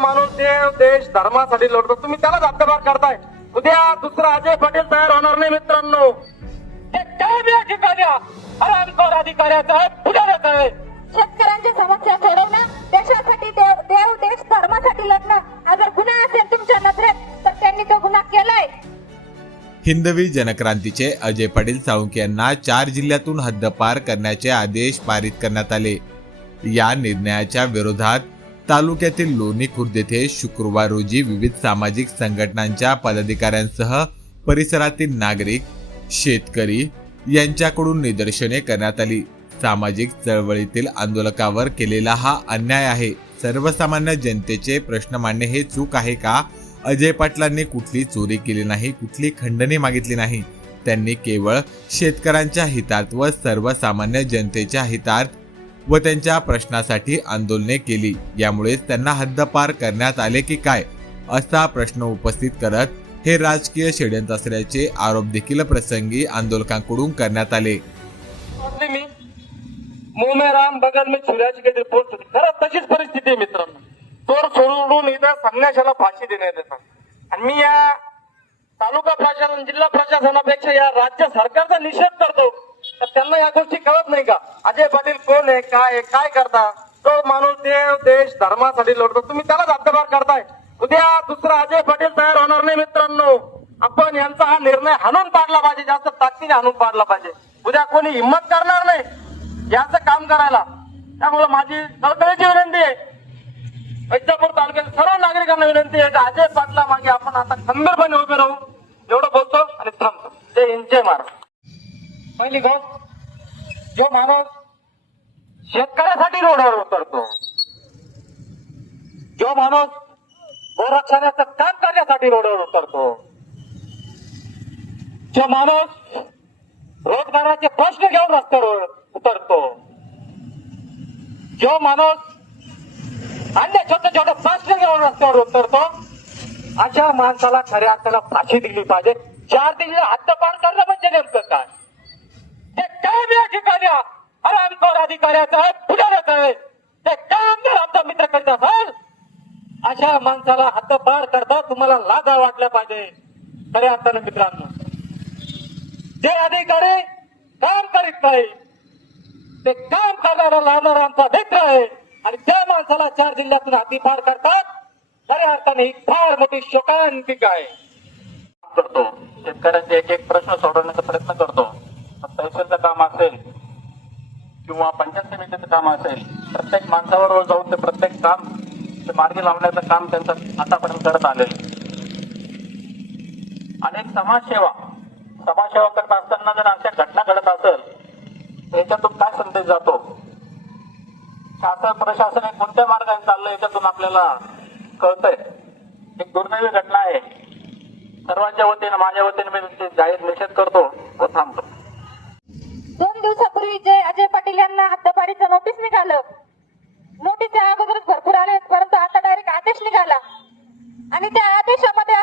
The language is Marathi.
माणूस देव देश धर्मासाठी लढतो. तुम्ही त्यालाच हद्दपार करताय. उद्या दुसरा अजय पाटील तयार होणार नाही मित्रांनो. अधिकाऱ्याचा आहे शेतकऱ्यांची समस्या सोडवणं देशासाठी देव देव देश धर्मासाठी लढणं. हा जर गुन्हा असेल तुमच्या नजरेत तर त्यांनी तो गुन्हा केलाय. हिंदवी जनक्रांतीचे अजय पाटील साळुंके यांना चार जिल्ह्यातून हद्दपार करण्याचे आदेश पारित करण्यात आले. या निर्णयाच्या विरोधात तालुक्यातील लोणी खुर्द येथे शुक्रवार रोजी विविध सामाजिक संघटनांच्या पदाधिकाऱ्यांसह परिसरातील नागरिक शेतकरी यांच्याकडून निदर्शने करण्यात आली. सामाजिक चळवळीतील आंदोलकावर केलेला हा अन्याय आहे. सर्वसामान्य जनतेचे प्रश्न मांडणे हे चूक आहे का? अजय पाटलांनी कुठली चोरी केली नाही कुठली खंडणी मागितली नाही? त्यांनी केवळ शेतकऱ्यांच्या हितात व सर्वसामान्य जनतेच्या हितात व त्यांच्या प्रश्नासाठी आंदोलने केली. यामुळेच त्यांना हद्दपार करण्यात आले की काय? असा प्रश्न उपस्थित करत हे राजकीय षडयंत्र असल्याचे आरोप देखील प्रसंगी आंदोलकांकडून करण्यात आले. मी मुंह में. राम बगल में छुऱ्याची काहीतरी पोस्ट होती खरंच तशीच परिस्थिती आहे मित्रांनो. चोर सोडून इथं संन्याशाला फाशी देण्यात येतात. आणि मी या तालुका प्रशासन जिल्हा प्रशासनापेक्षा या राज्य सरकारचा निषेध करतो. तर त्यांना या गोष्टी कळत नाही का? अजय पाटील कोण आहे? काय आहे? काय करता? तो माणूस देव देश धर्मासाठी लढतो. तुम्ही त्यालाच हद्दपार करताय. उद्या दुसरा अजय पाटील तयार होणार नाही मित्रांनो. आपण यांचा हा निर्णय हाणून पाडला पाहिजे. जास्त ताकदीने हाणून पाडला पाहिजे. उद्या कोणी हिंमत करणार नाही याचं काम करायला. त्यामुळे माझी कळकळीची विनंती आहे. वैजापूर तालुक्यातील सर्व नागरिकांना विनंती आहे की अजय पाटला मागे आपण आता खंबीरपणे उभे राहू. एवढं बोलतो आणि थांबतो. जय हिंद जय महाराज पहिली गोष्ट जो माणूस शेतकऱ्यासाठी रोडवर उतरतो जो माणूस गोरक्षणाचं काम करण्यासाठी रोडवर उतरतो जो माणूस रोजगाराचे प्रश्न घेऊन रस्त्यावर उतरतो जो माणूस अन्य छोटे छोटे प्रश्न घेऊन रस्त्यावर उतरतो अशा माणसाला खऱ्या अर्थाला फाशी दिली पाहिजे. चार दिवशी हद्दपार करणं म्हणजे नेमकं काय? काय हरामखोर अधिकाऱ्याचा आहे आहे. ते काम जर आमचा मित्र करीत असाल अशा माणसाला हद्दपार करता तुम्हाला लाजा वाटल्या पाहिजे. खऱ्या अर्थानं मित्रांनो जे अधिकारी काम करीत नाही ते काम करणारा लावणारा आमचा मित्र आहे. आणि त्या माणसाला चार जिल्ह्यातून हद्दीपार करतात. खऱ्या अर्थाने ही फार मोठी शोकांतिका आहे. करतो. शेतकऱ्यांचे एक एक प्रश्न सोडवण्याचा प्रयत्न करतो. तहसीलचं काम असेल किंवा पंचायत समितीचं काम असेल प्रत्येक माणसाबरोबर जाऊन ते प्रत्येक काम ते मार्गी लावण्याचं काम त्यांचं आतापर्यंत करत आलेलं अनेक समाजसेवा समाजसेवा करत असताना जर अशा घटना घडत असेल याच्यातून काय संदेश जातो? शासन प्रशासन हे कोणत्या मार्गाने चाललं याच्यातून आपल्याला कळतंय. एक दुर्दैवी घटना आहे. सर्वांच्या वतीनं माझ्या वतीनं मी जाहीर निषेध करतो व थांबतो. दोन जे अजय पाटील यांना हद्दपारीचं नोटीस निघालं नोटीसच्या अगोदरच भरपूर आले परंतु आता डायरेक्ट आदेश निघाला. आणि त्या आदेशामध्ये